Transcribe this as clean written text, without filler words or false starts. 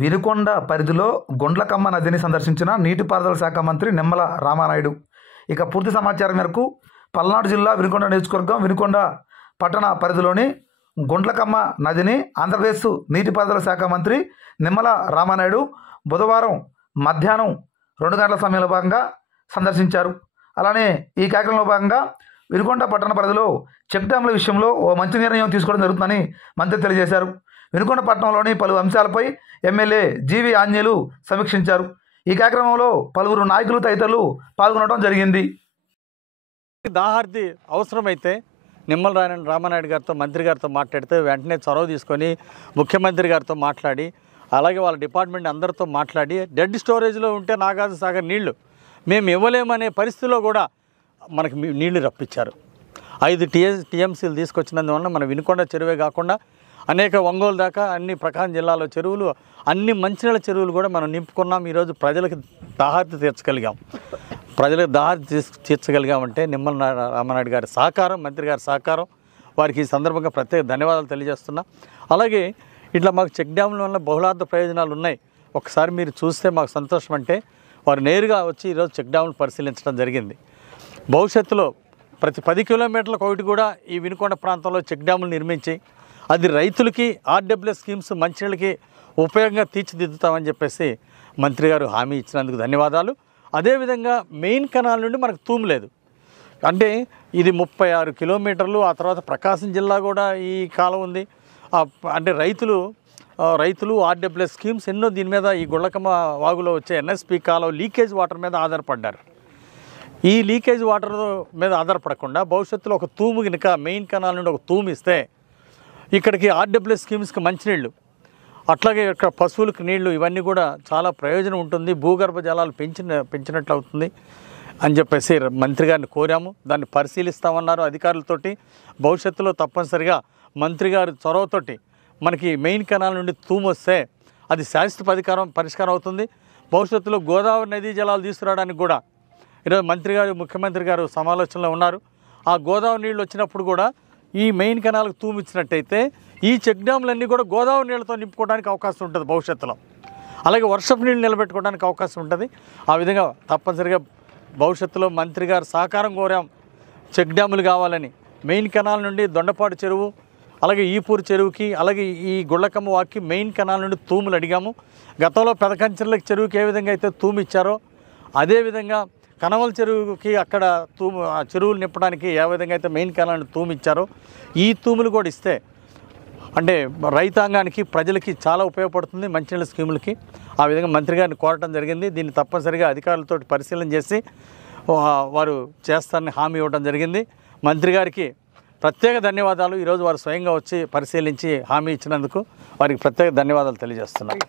వినుకొండ పరిధిలో గుండ్లకమ్మ నదిని సందర్శించిన నీటిపారుదల శాఖ మంత్రి నిమ్మల రామానాయుడు. ఇక పూర్తి సమాచారం మేరకు పల్నాడు జిల్లా వినుకొండ నియోజకవర్గం వినుకొండ పట్టణ పరిధిలోని గుండ్లకమ్మ నదిని ఆంధ్రప్రదేశ్ నీటిపారుదల శాఖ మంత్రి నిమ్మల రామానాయుడు బుధవారం మధ్యాహ్నం 2 గంటల సమయంలో భాగంగా సందర్శించారు. అలానే ఈ కార్యక్రమంలో భాగంగా వినుకొండ పట్టణ పరిధిలో చెక్ డ్యాంల విషయంలో ఓ మంచి నిర్ణయం తీసుకోవడం జరుగుతుందని మంత్రి తెలియజేశారు. వినుకొండ పట్టణంలోని పలు అంశాలపై ఎమ్మెల్యే జీవి ఆంజనేయులు సమీక్షించారు. ఈ కార్యక్రమంలో పలువురు నాయకులు తదితరులు పాల్గొనడం జరిగింది. దాహార్తి అవసరమైతే నిమ్మల రామానాయుడు గారితో మంత్రి గారితో మాట్లాడితే వెంటనే చొరవ తీసుకొని ముఖ్యమంత్రి గారితో మాట్లాడి అలాగే వాళ్ళ డిపార్ట్మెంట్ అందరితో మాట్లాడి డెడ్ స్టోరేజ్లో ఉంటే నాగార్జున సాగర్ నీళ్లు మేము ఇవ్వలేమనే పరిస్థితిలో కూడా మనకి నీళ్లు రప్పించారు. 5 టీఎంసీలు తీసుకొచ్చినందువల్ల మన వినుకొండ చెరువే కాకుండా అనేక ఒంగోలు దాకా అన్ని ప్రకాశం జిల్లాలో చెరువులు అన్ని మంచినీళ్ళ చెరువులు కూడా మనం నింపుకున్నాం. ఈరోజు ప్రజలకు దాహార్తి తీర్చగలిగాం. ప్రజలకు దాహార్తి తీర్చగలిగామంటే నిమ్మల రామానాయుడు గారి సహకారం, మంత్రి గారి సహకారం, వారికి ఈ సందర్భంగా ప్రత్యేక ధన్యవాదాలు తెలియజేస్తున్నా. అలాగే ఇట్లా మాకు చెక్ డ్యాముల వల్ల బహుళార్థ ప్రయోజనాలు ఉన్నాయి. ఒకసారి మీరు చూస్తే మాకు సంతోషం. అంటే వారు నేరుగా వచ్చి ఈరోజు చెక్ డ్యాములు పరిశీలించడం జరిగింది. భవిష్యత్తులో ప్రతి 10 కిలోమీటర్లకు ఒకటి కూడా ఈ వినుకొండ ప్రాంతంలో చెక్ డ్యాములు నిర్మించి అది రైతులకి ఆర్డబ్ల్యూఎస్ స్కీమ్స్ మంచినీళ్ళకి ఉపయోగంగా తీర్చిదిద్దుతామని చెప్పేసి మంత్రి గారు హామీ ఇచ్చినందుకు ధన్యవాదాలు. అదేవిధంగా మెయిన్ కెనాల్ నుండి మనకు తూము లేదు. అంటే ఇది 36 కిలోమీటర్లు. ఆ తర్వాత ప్రకాశం జిల్లా కూడా ఈ కాలం ఉంది. అంటే రైతులు ఆర్డబ్ల్యూఎస్ స్కీమ్స్ ఎన్నో దీని మీద ఈ గుండ్లకమ్మ వాగులో వచ్చే ఎన్ఎస్పి కాలం లీకేజ్ వాటర్ మీద ఆధారపడ్డారు. ఈ లీకేజ్ వాటర్ మీద ఆధారపడకుండా భవిష్యత్తులో ఒక తూము కనుక మెయిన్ కెనాల్ నుండి ఒక తూము ఇస్తే ఇక్కడికి ఆర్డబ్ల్యూఎస్ స్కీమ్స్కి మంచినీళ్ళు, అట్లాగే ఇక్కడ పశువులకు నీళ్లు, ఇవన్నీ కూడా చాలా ప్రయోజనం ఉంటుంది. భూగర్భ జలాలు పెంచినట్లు అవుతుంది అని చెప్పేసి మంత్రి గారిని కోరాము. దాన్ని పరిశీలిస్తామన్నారు అధికారులతోటి. భవిష్యత్తులో తప్పనిసరిగా మంత్రి గారి చొరవతోటి మనకి మెయిన్ కెనాల్ నుండి తూము వస్తే అది శాశ్వత పరిష్కారం అవుతుంది. భవిష్యత్తులో గోదావరి నదీ జలాలు తీసుకురావడానికి కూడా ఈరోజు మంత్రి గారు, ముఖ్యమంత్రి గారు సమాలోచనలో ఉన్నారు. ఆ గోదావరి నీళ్ళు వచ్చినప్పుడు కూడా ఈ మెయిన్ కెనాల్కి తూము ఇచ్చినట్టయితే ఈ చెక్ డ్యాములన్నీ కూడా గోదావరి నీళ్ళతో నింపుకోవడానికి అవకాశం ఉంటుంది భవిష్యత్తులో. అలాగే వర్షపు నీళ్ళు నిలబెట్టుకోవడానికి అవకాశం ఉంటుంది. ఆ విధంగా తప్పనిసరిగా భవిష్యత్తులో మంత్రి గారు సహకారం కోరాం. చెక్ డ్యాములు కావాలని మెయిన్ కెనాల్ నుండి దొండపాడు చెరువు, అలాగే ఈపూరు చెరువుకి, అలాగే ఈ గుండ్లకమ్మ వాక్కి మెయిన్ కెనాల్ నుండి తూములు అడిగాము. గతంలో పెదకంచెర్ల చెరువుకి ఏ విధంగా అయితే తూము ఇచ్చారో అదేవిధంగా కనవల చెరువుకి అక్కడ చెరువులు నింపడానికి ఏ విధంగా అయితే మెయిన్ కెనాల్ నుండి తూము ఇచ్చారో ఈ తూములు కూడా ఇస్తే అంటే రైతాంగానికి, ప్రజలకి చాలా ఉపయోగపడుతుంది మంచినీళ్ళ స్కీములకి. ఆ విధంగా మంత్రి గారిని కోరటం జరిగింది. దీన్ని తప్పనిసరిగా అధికారులతో పరిశీలన చేసి వారు చేస్తారని హామీ ఇవ్వడం జరిగింది. మంత్రి గారికి ప్రత్యేక ధన్యవాదాలు. ఈరోజు వారు స్వయంగా వచ్చి పరిశీలించి హామీ ఇచ్చినందుకు వారికి ప్రత్యేక ధన్యవాదాలు తెలియజేస్తున్నారు.